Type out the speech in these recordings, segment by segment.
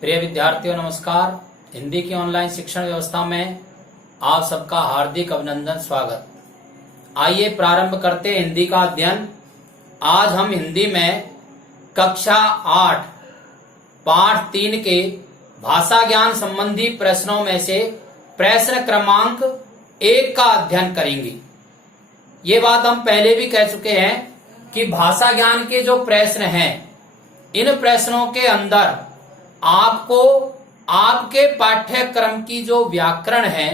प्रिय विद्यार्थियों नमस्कार। हिंदी की ऑनलाइन शिक्षण व्यवस्था में आप सबका हार्दिक अभिनंदन स्वागत। आइए प्रारंभ करते हैं हिंदी का अध्ययन। आज हम हिंदी में कक्षा 8 पाठ 3 के भाषा ज्ञान संबंधी प्रश्नों में से प्रश्न क्रमांक 1 का अध्ययन करेंगे। ये बात हम पहले भी कह चुके हैं कि भाषा ज्ञान के जो प्रश्न हैं, इन प्रश्नों के अंदर आपको आपके पाठ्यक्रम की जो व्याकरण है,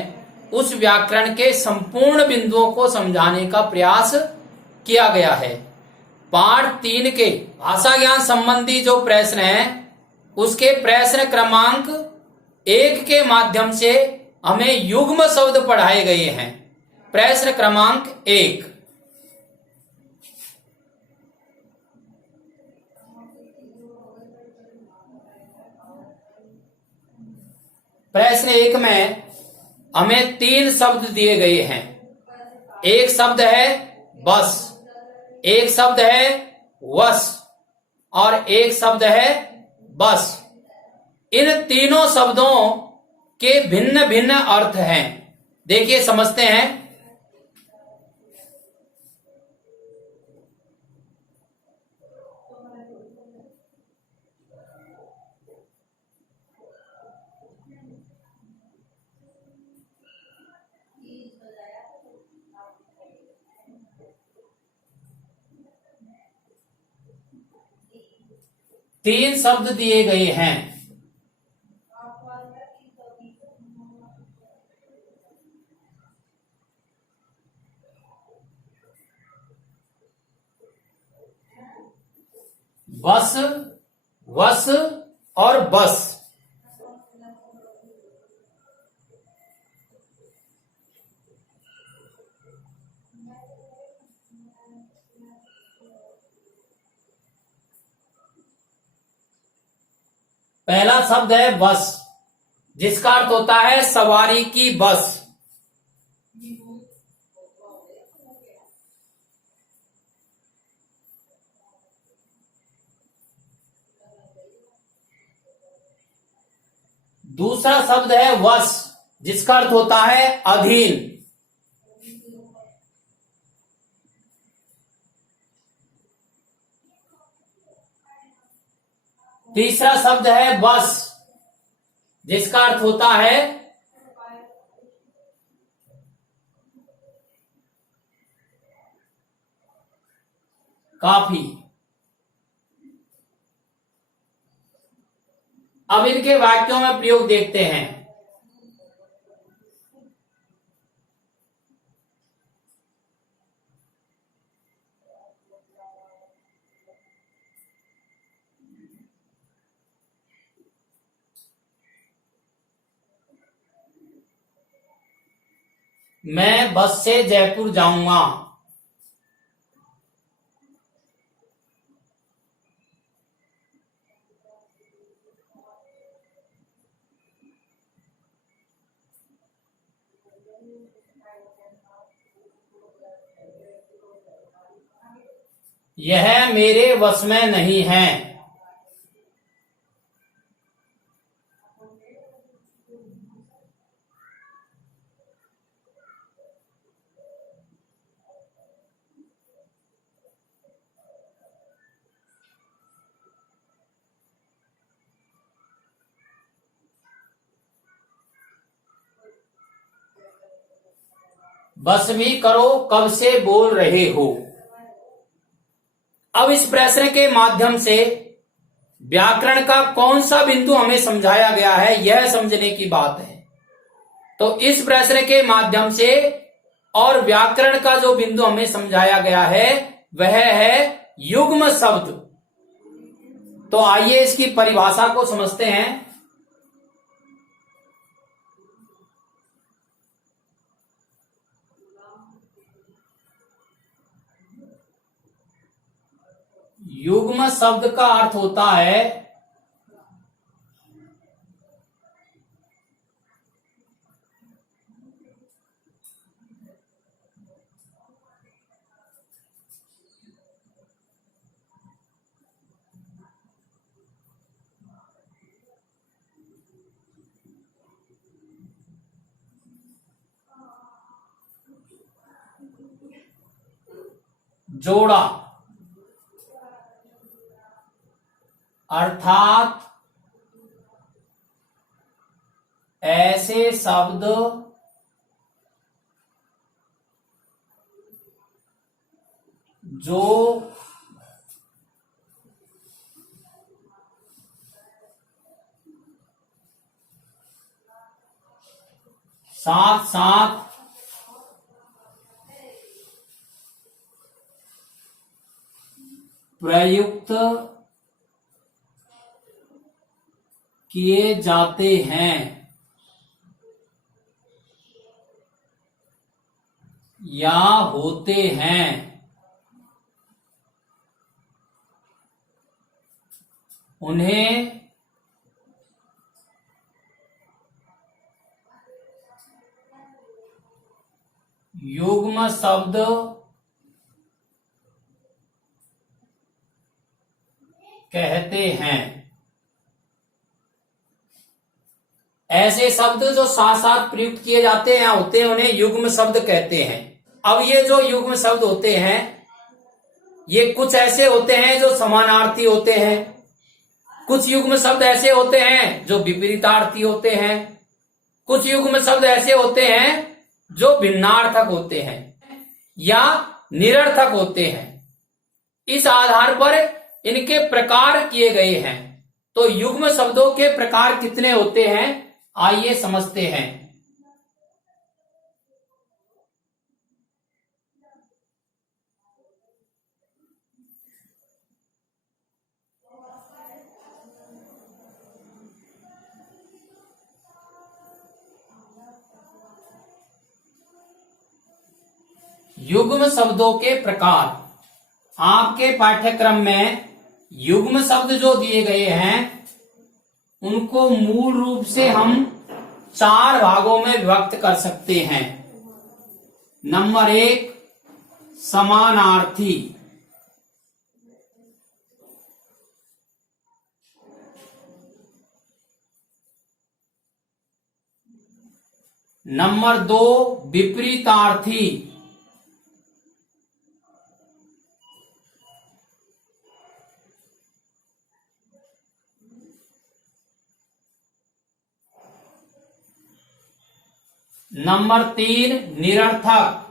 उस व्याकरण के संपूर्ण बिंदुओं को समझाने का प्रयास किया गया है। पाठ 3 के भाषा ज्ञान संबंधी जो प्रश्न है, उसके प्रश्न क्रमांक 1 के माध्यम से हमें युग्म शब्द पढ़ाए गए हैं। प्रश्न क्रमांक 1, प्रश्न 1 में हमें 3 शब्द दिए गए हैं। एक शब्द है बस, एक शब्द है वस और एक शब्द है बस। इन तीनों शब्दों के भिन्न भिन्न अर्थ हैं। देखिए, समझते हैं। तीन शब्द दिए गए हैं। बस, वस और बस। पहला शब्द है बस, जिसका अर्थ होता है सवारी की बस। दूसरा शब्द है वश, जिसका अर्थ होता है अधीन। तीसरा शब्द है बस, जिसका अर्थ होता है काफी। अब इनके वाक्यों में प्रयोग देखते हैं। मैं बस से जयपुर जाऊंगा। यह मेरे वश में नहीं है। बस भी करो, कब से बोल रहे हो। अब इस प्रश्न के माध्यम से व्याकरण का कौन सा बिंदु हमें समझाया गया है, यह समझने की बात है। तो इस प्रश्न के माध्यम से और व्याकरण का जो बिंदु हमें समझाया गया है, वह है युग्म शब्द। तो आइए इसकी परिभाषा को समझते हैं। युग्म शब्द का अर्थ होता है जोड़ा, अर्थात ऐसे शब्द जो साथ साथ प्रयुक्त किए जाते हैं या होते हैं, उन्हें युग्म शब्द कहते हैं। ऐसे शब्द जो साथ साथ प्रयुक्त किए जाते हैं होते हैं, उन्हें युग्म शब्द कहते हैं। अब ये जो युग्म शब्द होते हैं, ये कुछ ऐसे होते हैं जो समानार्थी होते हैं, कुछ युग्म शब्द ऐसे होते हैं जो विपरीतार्थी होते हैं, कुछ युग्म शब्द ऐसे होते हैं जो भिन्नार्थक होते हैं या निरर्थक होते हैं। इस आधार पर इनके प्रकार किए गए हैं। तो युग्म शब्दों के प्रकार कितने होते हैं, आइए समझते हैं। युग्म शब्दों के प्रकार, आपके पाठ्यक्रम में युग्म शब्द जो दिए गए हैं उनको मूल रूप से हम 4 भागों में विभक्त कर सकते हैं। नंबर 1, समानार्थी। नंबर 2, विपरीतार्थी। नंबर 3, निरर्थक।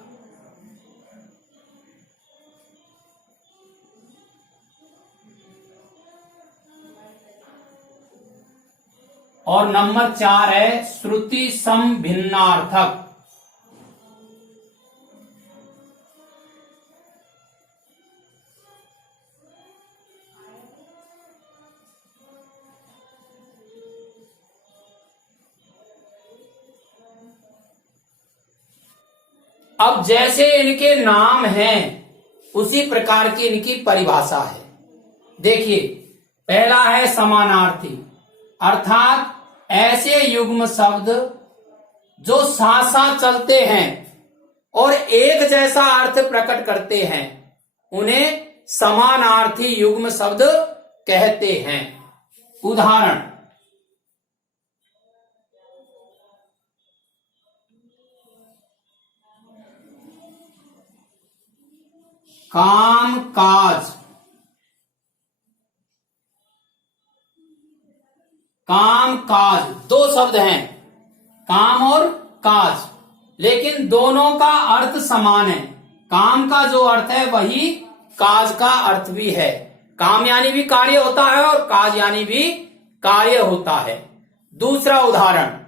और नंबर 4 है श्रुति समभिन्नार्थक। अब जैसे इनके नाम हैं उसी प्रकार की इनकी परिभाषा है। देखिए, पहला है समानार्थी, अर्थात ऐसे युग्म शब्द जो साथ साथ चलते हैं और एक जैसा अर्थ प्रकट करते हैं, उन्हें समानार्थी युग्म शब्द कहते हैं। उदाहरण, काम काज। काम काज 2 शब्द हैं, काम और काज, लेकिन दोनों का अर्थ समान है। काम का जो अर्थ है वही काज का अर्थ भी है। काम यानी भी कार्य होता है और काज यानी भी कार्य होता है। दूसरा उदाहरण,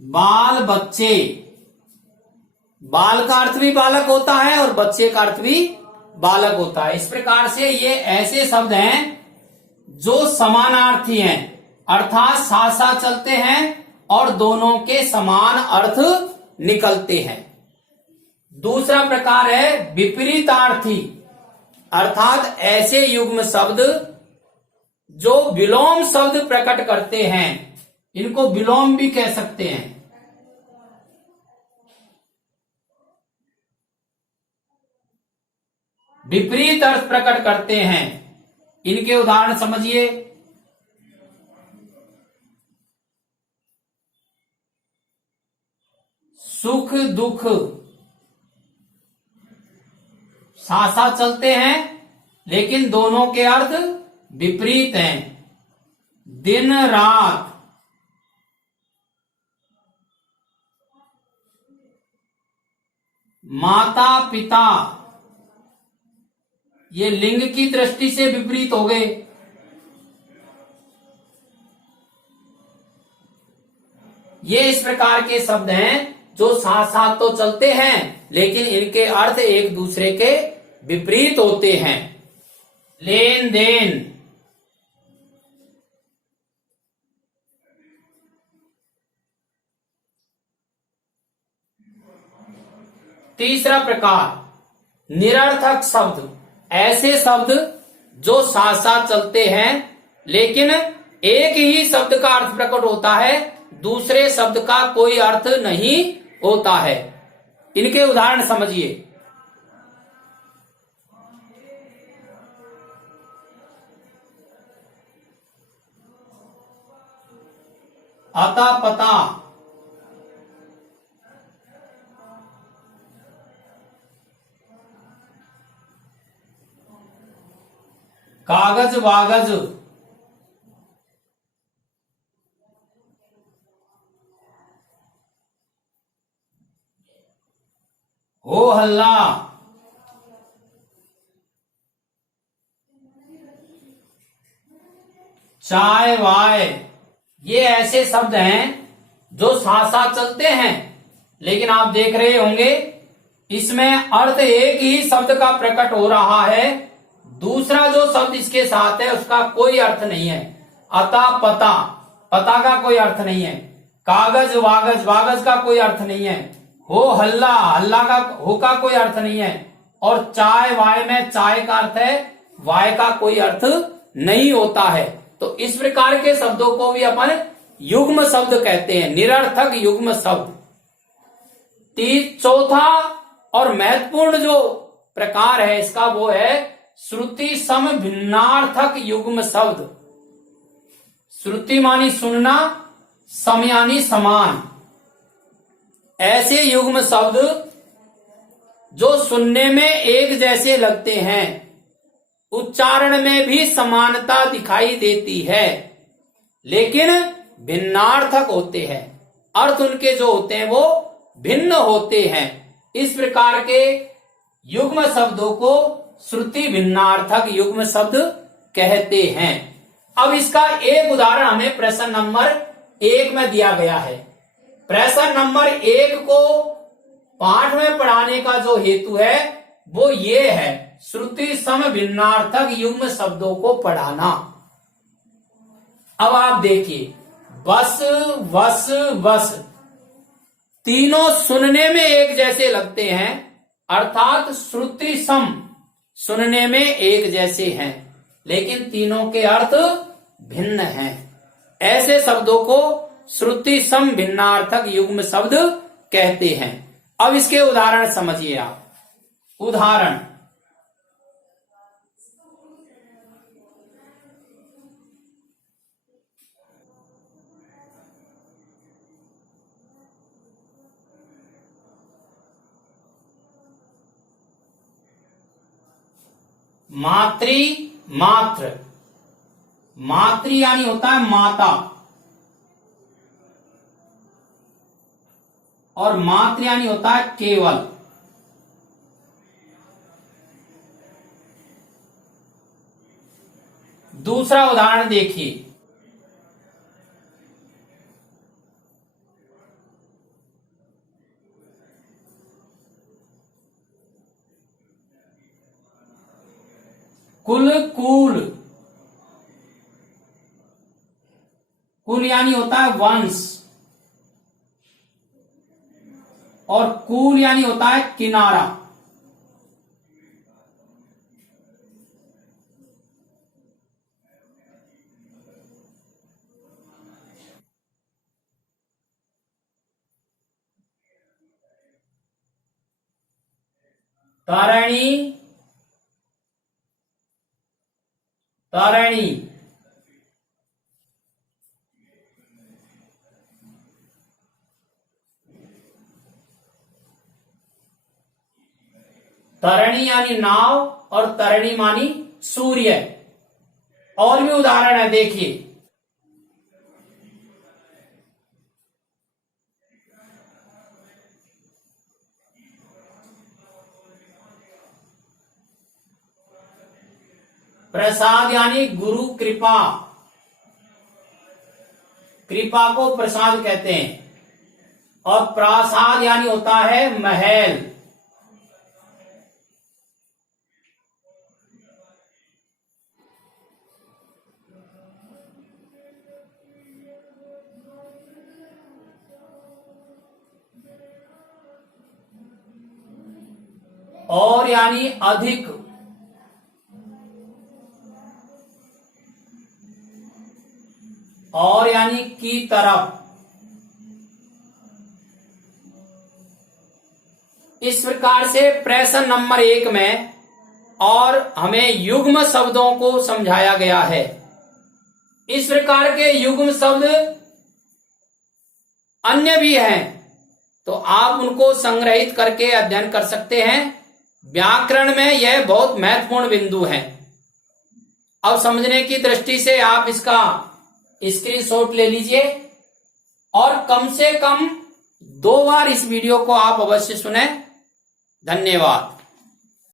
बाल बच्चे। बाल का अर्थ भी बालक होता है और बच्चे का अर्थ भी बालक होता है। इस प्रकार से ये ऐसे शब्द हैं जो समानार्थी हैं, अर्थात साथ साथ चलते हैं और दोनों के समान अर्थ निकलते हैं। दूसरा प्रकार है विपरीतार्थी, अर्थात ऐसे युग्म शब्द जो विलोम शब्द प्रकट करते हैं, इनको विलोम भी कह सकते हैं। विपरीत अर्थ प्रकट करते हैं। इनके उदाहरण समझिए। सुख दुख साथ साथ चलते हैं, लेकिन दोनों के अर्थ विपरीत हैं। दिन रात, माता पिता, ये लिंग की दृष्टि से विपरीत हो गए। ये इस प्रकार के शब्द हैं जो साथ साथ तो चलते हैं, लेकिन इनके अर्थ एक दूसरे के विपरीत होते हैं। लेन देन, तीसरा प्रकार निरर्थक शब्द, ऐसे शब्द जो साथ साथ चलते हैं, लेकिन एक ही शब्द का अर्थ प्रकट होता है, दूसरे शब्द का कोई अर्थ नहीं होता है। इनके उदाहरण समझिए। अता पता, कागज वागज, हो हल्ला, चाय वाय, ये ऐसे शब्द हैं जो साथ साथ चलते हैं, लेकिन आप देख रहे होंगे इसमें अर्थ एक ही शब्द का प्रकट हो रहा है, दूसरा जो शब्द इसके साथ है उसका कोई अर्थ नहीं है। अता पता, पता का कोई अर्थ नहीं है। कागज वागज, वागज का कोई अर्थ नहीं है। हो हल्ला, हल्ला का हो का कोई अर्थ नहीं है। और चाय वाय में चाय का अर्थ है, वाय का कोई अर्थ नहीं होता है। तो इस प्रकार के शब्दों को भी अपन युग्म शब्द कहते हैं, निरर्थक युग्म शब्द। चौथा और महत्वपूर्ण जो प्रकार है इसका वो है श्रुति सम भिन्नार्थक युग्म शब्द। श्रुति मानी सुनना, सम यानी समान। ऐसे युग्म शब्द जो सुनने में एक जैसे लगते हैं, उच्चारण में भी समानता दिखाई देती है, लेकिन भिन्नार्थक होते हैं, अर्थ उनके जो होते हैं वो भिन्न होते हैं। इस प्रकार के युग्म शब्दों को श्रुति भिन्नार्थक युग्म शब्द कहते हैं। अब इसका एक उदाहरण हमें प्रश्न नंबर 1 में दिया गया है। प्रश्न नंबर 1 को पाठ में पढ़ाने का जो हेतु है वो ये है, श्रुति सम भिन्नार्थक युग्म शब्दों को पढ़ाना। अब आप देखिए, बस वस वस तीनों सुनने में एक जैसे लगते हैं, अर्थात श्रुति सम सुनने में एक जैसे हैं, लेकिन तीनों के अर्थ भिन्न हैं। ऐसे शब्दों को श्रुति सम भिन्नार्थक युग्म शब्द कहते हैं। अब इसके उदाहरण समझिए आप। उदाहरण, मातृ मात्र, मातृ यानी होता है माता, और मात्र यानी होता है केवल। दूसरा उदाहरण देखिए, कुल कुल, कुल यानी होता है वंश, और कूल यानी होता है किनारा। तारणी तारणी, तरणी यानी नाव और तरणी मानी सूर्य। और भी उदाहरण है, देखिए। प्रसाद यानी गुरु कृपा, कृपा को प्रसाद कहते हैं। और प्रासाद यानी होता है महल। और यानी अधिक। और यानी की तरफ। इस प्रकार से प्रश्न नंबर 1 में और हमें युग्म शब्दों को समझाया गया है। इस प्रकार के युग्म शब्द अन्य भी हैं, तो आप उनको संग्रहित करके अध्ययन कर सकते हैं। व्याकरण में यह बहुत महत्वपूर्ण बिंदु है। अब समझने की दृष्टि से आप इसका स्क्रीनशॉट ले लीजिए और कम से कम 2 बार इस वीडियो को आप अवश्य सुनें। धन्यवाद।